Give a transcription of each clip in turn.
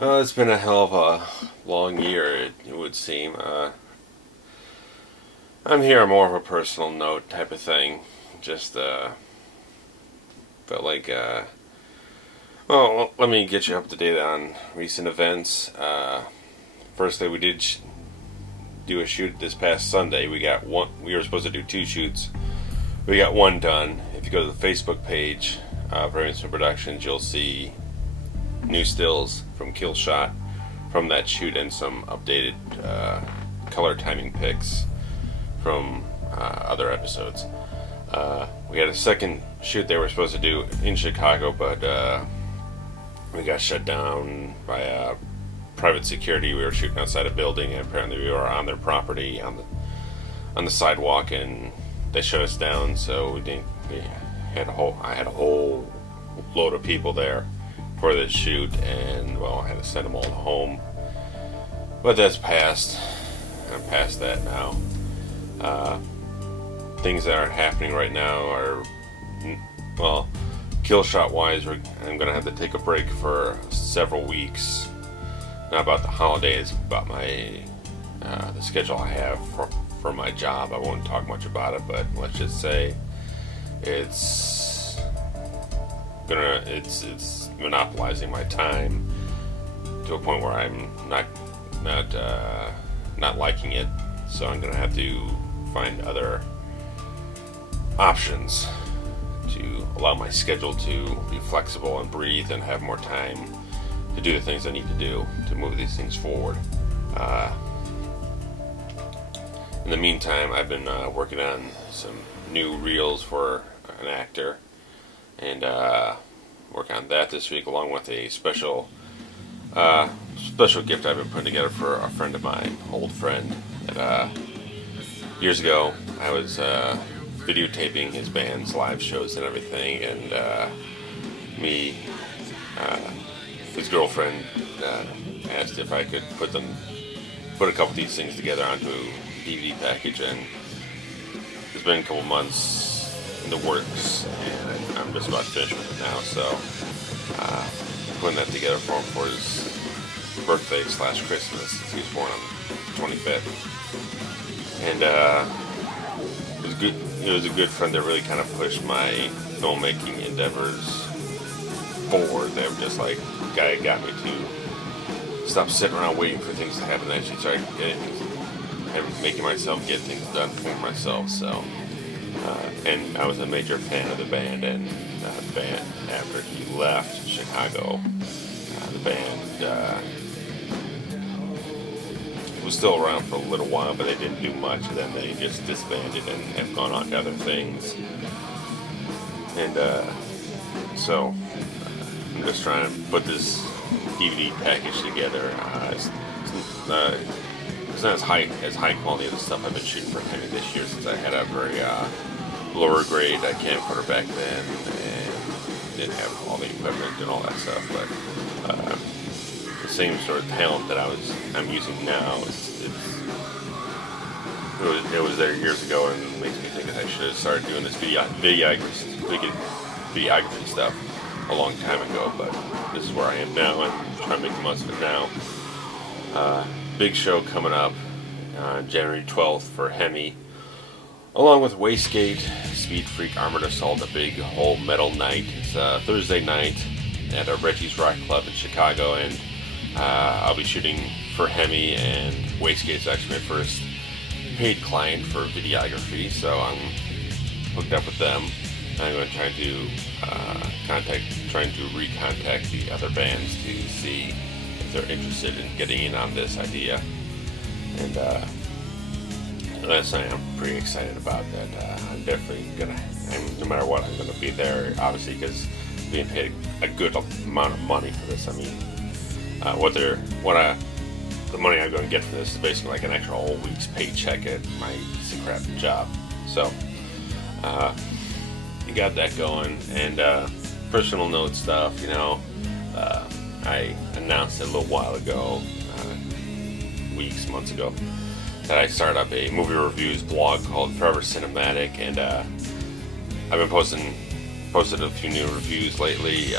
Well, it's been a hell of a long year, it would seem. I'm here on more of a personal note type of thing. Just felt like, well, let me get you up to date on recent events. Firstly, we did do a shoot this past Sunday. We were supposed to do 2 shoots. We got 1 done. If you go to the Facebook page of RavensFilm Productions, you'll see new stills from kill shot from that shoot and some updated color timing pics from other episodes. We had a second shoot they were supposed to do in Chicago, but we got shut down by private security. We were shooting outside a building, and apparently we were on their property on the sidewalk, and they shut us down. So I had a whole load of people there for this shoot, and well, I had to send them all home. But that's past. I'm past that now. Things that are happening right now are, well, kill shot wise, I'm gonna have to take a break for several weeks. Not about the holidays, about my the schedule I have for my job. I won't talk much about it, but let's just say it's monopolizing my time to a point where I'm not liking it. So I'm gonna have to find other options to allow my schedule to be flexible and breathe and have more time to do the things I need to do to move these things forward. In the meantime, I've been working on some new reels for an actor, and work on that this week, along with a special gift I've been putting together for a friend of mine, old friend. That years ago I was videotaping his band's live shows and everything, and his girlfriend asked if I could put a couple of these things together onto a DVD package, and it's been a couple months in the works, and I'm just about to finish with it now. So putting that together for him for his birthday / Christmas. He was born on the 25th, and it was a good friend that really kind of pushed my filmmaking endeavors forward. They were just like the guy that got me to stop sitting around waiting for things to happen. I actually started making myself get things done for myself. So, and I was a major fan of the band, and the band, after he left Chicago, the band was still around for a little while, but they didn't do much. Then they just disbanded and have gone on to other things. And so I'm just trying to put this DVD package together. It's not as high quality as the stuff I've been shooting for HEMI this year, since I had a very lower grade camcorder back then and didn't have all the equipment and all that stuff. But the same sort of talent that I'm using now, it was there years ago, and it makes me think that I should have started doing this videography stuff a long time ago. But this is where I am now, and I'm trying to make the most of it now. Big show coming up on January 12th for HEMI, along with Wastegate, Speed Freak, Armored Assault, a big whole metal night. It's Thursday night at Reggie's Rock Club in Chicago, and I'll be shooting for HEMI, and Wastegate's actually my first paid client for videography, so I'm hooked up with them. I'm going to try to recontact the other bands to see if they're interested in getting in on this idea. And that's something I'm pretty excited about. That I'm definitely no matter what, I'm gonna be there, obviously, because I'm being paid a good amount of money for this. I mean, the money I'm going to get from this is basically like an extra whole week's paycheck at my piece of crap job. So you got that going. And personal note stuff, I announced it a little while ago, months ago, that I started up a movie reviews blog called Forever Cinematic, and I've been posted a few new reviews lately.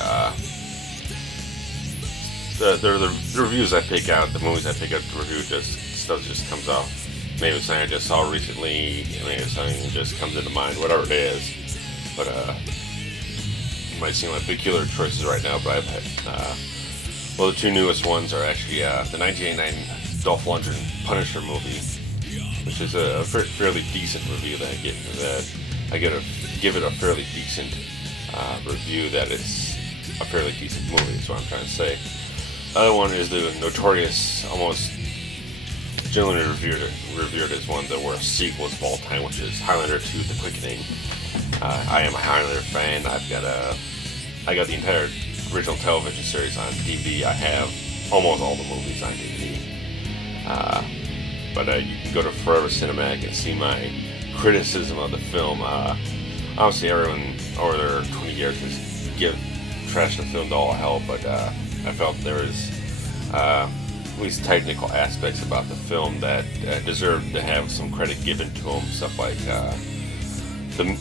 the reviews I pick out, the movies I pick out to review, stuff just comes off. Maybe it's something I just saw recently, maybe it's something that just comes into mind, whatever it is. But it might seem like peculiar choices right now, but I've had, well, the two newest ones are actually the 1989 Dolph Lundgren Punisher movie, which is a fairly decent review that I give it a fairly decent review. That it's a fairly decent movie, is what I'm trying to say. The other one is the notorious, almost generally revered as one of the worst sequels of all time, which is Highlander 2: The Quickening. I am a Highlander fan. I got the entire original television series on DVD. I have almost all the movies on DVD. But you can go to Forever Cinematic and see my criticism of the film. Obviously, everyone over their 20 years has trashed the film to all hell, but I felt there was at least technical aspects about the film that deserved to have some credit given to them. Stuff like the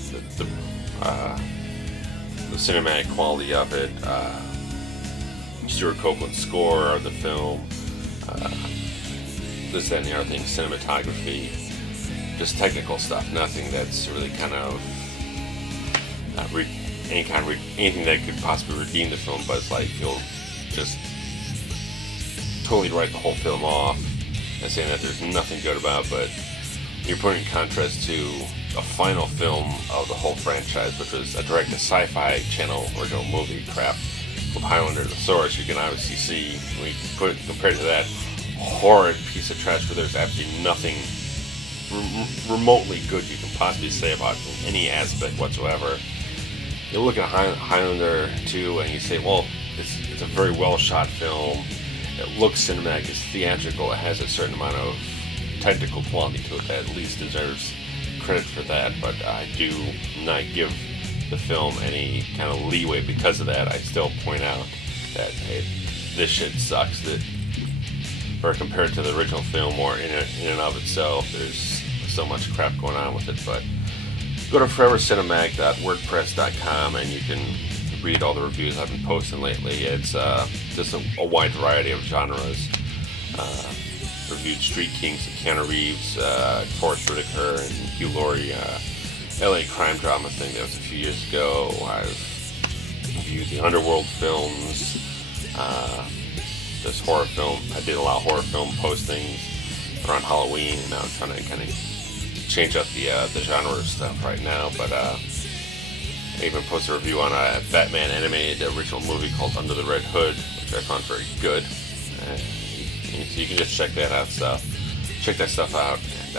cinematic quality of it, Stuart Copeland's score of the film, this, that, and the other thing, cinematography, just technical stuff. Nothing that's really kind of anything that could possibly redeem the film, but it's like you'll just totally write the whole film off and saying that there's nothing good about it. But you're putting in contrast to a final film of the whole franchise, which was a direct to Sci-Fi Channel original movie crap with Highlander the Source. You can obviously see, when you compared to that horrid piece of trash where there's absolutely nothing remotely good you can possibly say about any aspect whatsoever. You look at Highlander 2 and you say, well, it's a very well shot film. It looks cinematic, it's theatrical, it has a certain amount of technical quality to it that at least deserves credit for that, but I do not give the film any kind of leeway because of that. I still point out that, hey, this shit sucks. That, or compared to the original film, or in and of itself, there's so much crap going on with it. But go to forevercinematic.wordpress.com and you can read all the reviews I've been posting lately. It's just a wide variety of genres. Reviewed Street Kings of Keanu Reeves, Forrest Whitaker, and Hugh Laurie, LA crime drama thing that was a few years ago. I've reviewed the Underworld films, this horror film. I did a lot of horror film postings around Halloween, and now I'm trying to kind of change up the genre of stuff right now. But I even posted a review on a Batman animated original movie called Under the Red Hood, which I found very good. So you can just check that out. Check that stuff out. And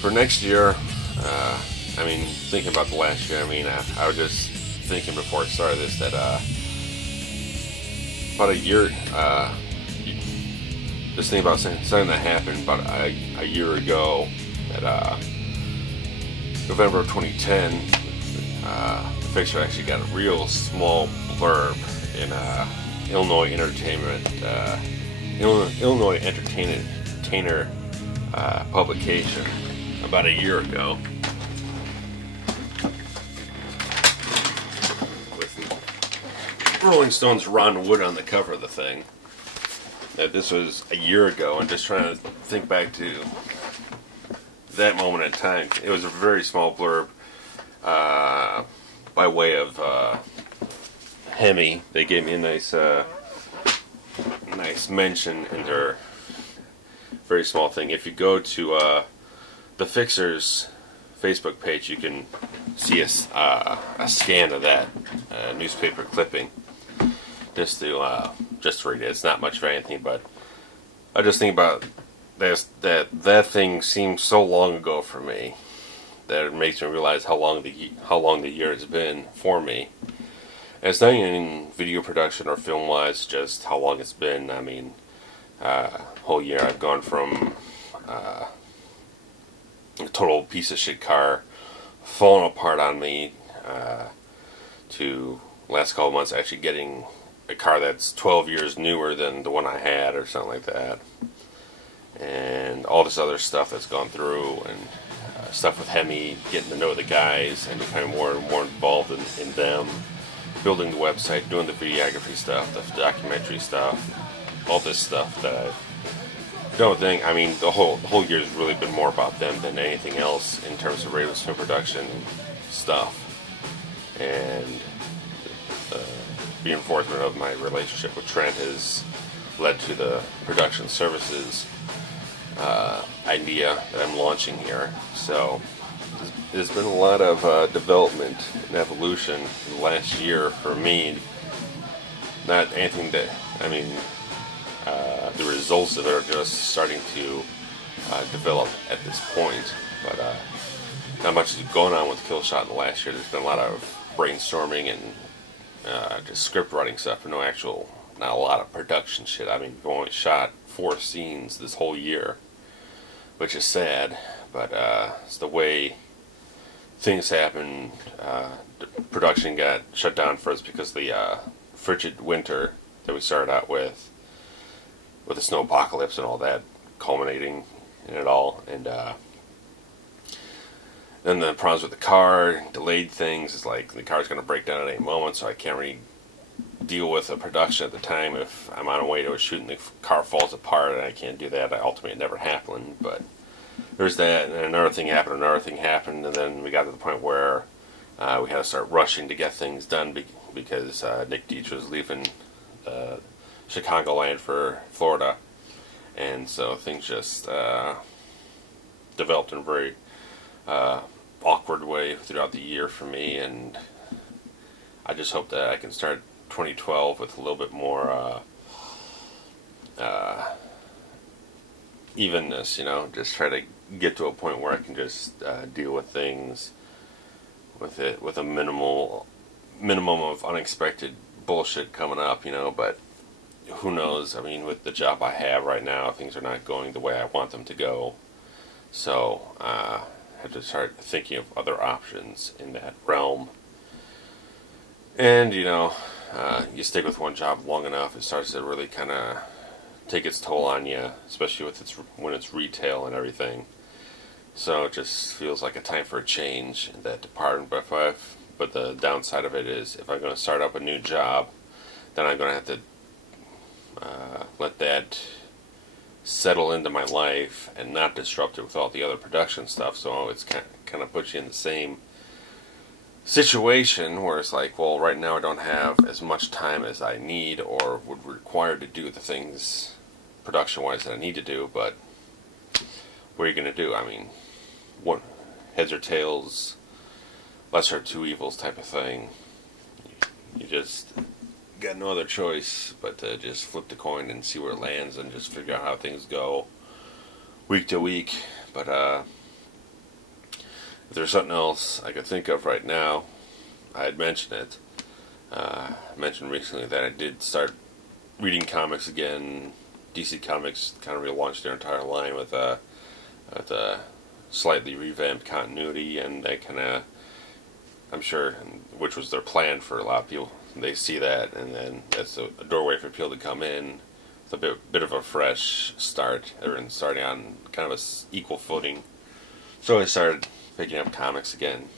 for next year, I mean, thinking about the last year, I mean, I was just thinking before I started this that about a year, just thinking about something that happened about a year ago, that November of 2010, the Fixer actually got a real small blurb in Illinois Entertainer publication about a year ago, with Rolling Stone's Ron Wood on the cover of the thing. That this was a year ago, and just trying to think back to that moment in time. It was a very small blurb by way of HEMI. They gave me a nice mention in their very small thing. If you go to the Fixer's Facebook page, you can see a scan of that newspaper clipping. Just to read it. It's not much of anything, but I just think about that thing seems so long ago for me that it makes me realize how long the year has been for me. And it's not even in video production or film wise, just how long it's been. I mean, whole year I've gone from a total piece of shit car falling apart on me to last couple months actually getting a car that's 12 years newer than the one I had, or something like that, and all this other stuff that's gone through, and stuff with HEMI, getting to know the guys and becoming more and more involved in them, building the website, doing the videography stuff, the documentary stuff, all this stuff that I don't think. I mean, the whole year has really been more about them than anything else in terms of RavensFilm Production stuff, and the reinforcement of my relationship with Trent has led to the production services idea that I'm launching here. So there's been a lot of development and evolution in the last year for me. Not anything that, I mean, the results of it are just starting to develop at this point, but not much is going on with Killshot in the last year. There's been a lot of brainstorming and just script writing stuff, and not a lot of production shit. I mean, we've only shot 4 scenes this whole year, which is sad, but it's the way things happen. The production got shut down first because of the frigid winter that we started out with the snow apocalypse and all that culminating in it all, and then the problems with the car delayed things. It's like the car's going to break down at any moment, so I can't really deal with the production at the time. If I'm on a way to a shoot and the car falls apart, and I can't do that, ultimately it never happened. But there's that, and then another thing happened, and then we got to the point where we had to start rushing to get things done because Nick Deach was leaving Chicagoland for Florida, and so things just developed in a very awkward way throughout the year for me, and I just hope that I can start 2012 with a little bit more evenness, you know, just try to get to a point where I can just deal with things with a minimum of unexpected bullshit coming up, you know. But who knows? I mean, with the job I have right now, things are not going the way I want them to go, so I have to start thinking of other options in that realm. And you know, you stick with one job long enough, it starts to really kind of take its toll on you, especially when it's retail and everything. So it just feels like a time for a change in that department. But the downside of it is, if I'm going to start up a new job, then I'm going to have to let that settle into my life and not disrupt it with all the other production stuff. So it's kind of puts you in the same situation where it's like, well, right now I don't have as much time as I need or would require to do the things production-wise that I need to do, but what are you going to do? I mean, what, heads or tails, lesser of two evils type of thing. You just got no other choice but to just flip the coin and see where it lands and just figure out how things go week to week. But if there's something else I could think of right now, I'd mention it. I mentioned recently that I did start reading comics again. DC Comics kind of relaunched their entire line with a slightly revamped continuity, and they kind of, I'm sure, which was their plan for a lot of people. They see that, and then that's a doorway for people to come in with a bit of a fresh start. Everyone's starting on kind of a equal footing. So I started picking up comics again,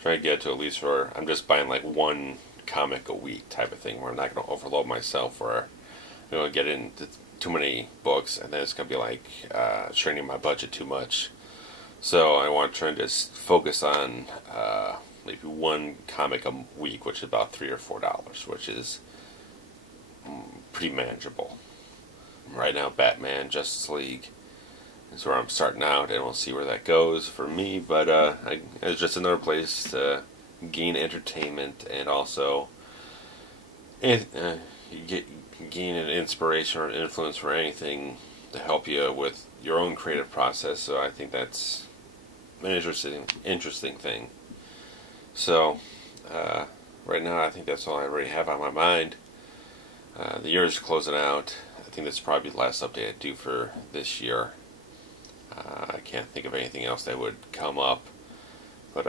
trying to get to at least where I'm just buying like one comic a week type of thing, where I'm not going to overload myself, where I'm going to get into too many books, and then it's going to be like straining my budget too much. So I want to try and just focus on maybe one comic a week, which is about $3 or $4, which is pretty manageable. Right now, Batman, Justice League is where I'm starting out, and we'll see where that goes for me. But it's just another place to gain entertainment and also gain an inspiration or an influence for anything to help you with your own creative process. So I think that's an interesting thing. So right now I think that's all I already have on my mind. The year is closing out. I think that's probably the last update I do for this year. I can't think of anything else that would come up. But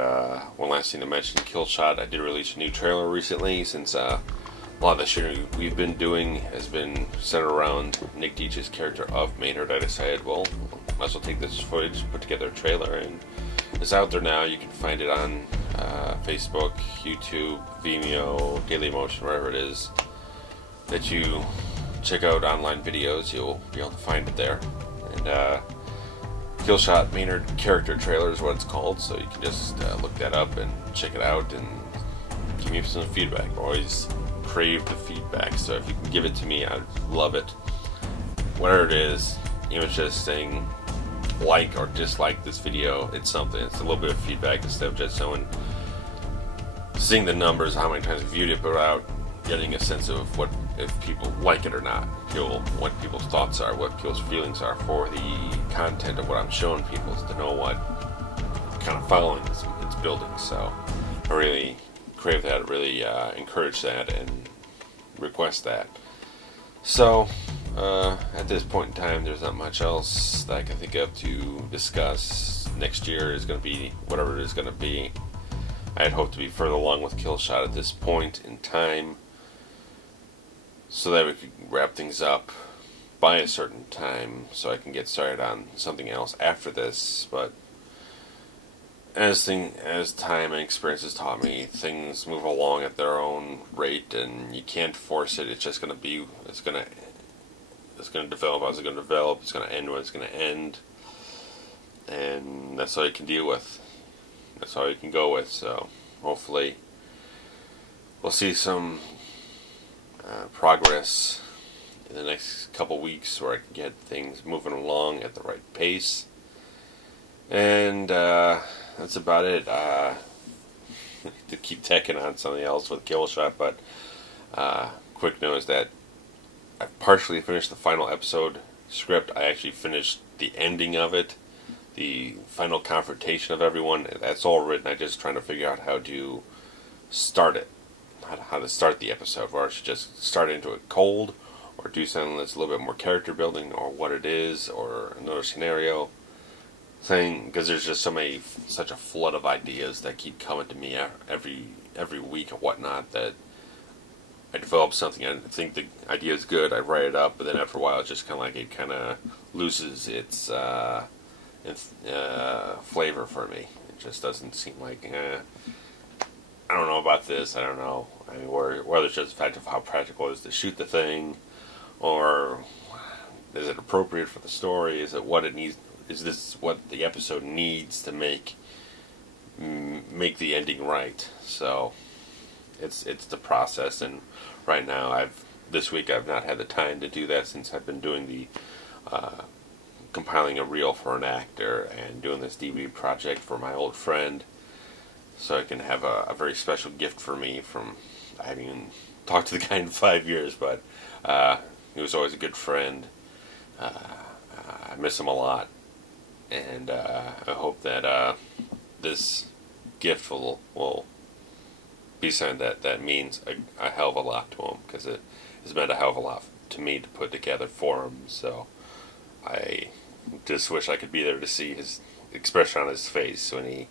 one last thing to mention, Killshot, I did release a new trailer recently, since a lot of the shooting we've been doing has been centered around Nick Deach's character of Maynard. I decided, well, might as well take this footage, put together a trailer, and it's out there now. You can find it on Facebook, YouTube, Vimeo, Dailymotion, wherever it is that you check out online videos, you'll be able to find it there. And Killshot Maynard character trailer is what it's called, so you can just look that up and check it out and give me some feedback. I always crave the feedback, so if you can give it to me, I'd love it. Whatever it is, even just saying like or dislike this video, it's something. It's a little bit of feedback instead of just someone seeing the numbers, how many times I viewed it, but without getting a sense of what, if people like it or not, what people's thoughts are, what people's feelings are for the content of what I'm showing people, to know what kind of following it's building. So I really crave that, really encourage that, and request that. So at this point in time, there's not much else that I can think of to discuss. Next year is going to be whatever it is going to be. I had hoped to be further along with Killshot at this point in time, so that we could wrap things up by a certain time, so I can get started on something else after this. But as time and experience has taught me, things move along at their own rate, and you can't force it. It's just going to be, it's going to develop as it's going to develop. It's going to end when it's going to end, and that's all you can deal with. That's all you can go with. So hopefully we'll see some progress in the next couple weeks, where I can get things moving along at the right pace. And that's about it. To keep tacking on something else with Killshot, but quick note is that I partially finished the final episode script. I actually finished the ending of it, the final confrontation of everyone. That's all written. I'm just trying to figure out how to start it, how to start the episode, where I should just start into it cold, or do something that's a little bit more character building, or what it is, or another scenario. Because there's just such a flood of ideas that keep coming to me every week or whatnot, that I develop something, I think the idea is good, I write it up, but then after a while it's just kind of like it kind of loses its flavor for me. It just doesn't seem like, I don't know about this, I don't know. I mean, whether it's just the fact of how practical it is to shoot the thing, or is it appropriate for the story, is it what it needs, is this what the episode needs to make the ending right. So it's the process, and right now this week I've not had the time to do that, since I've been doing the compiling a reel for an actor and doing this DVD project for my old friend, so I can have a very special gift for me from, I haven't even talked to the guy in 5 years, but he was always a good friend. I miss him a lot, and I hope that this gift will be something that means a hell of a lot to him, because it has meant a hell of a lot to me to put together for him. So I just wish I could be there to see his expression on his face when he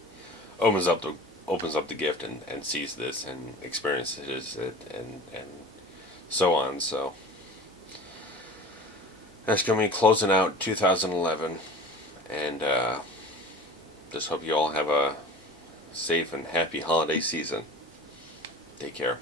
opens up the gift and sees this and experiences it, and so on. So that's going to be closing out 2011, and just hope you all have a safe and happy holiday season. Take care.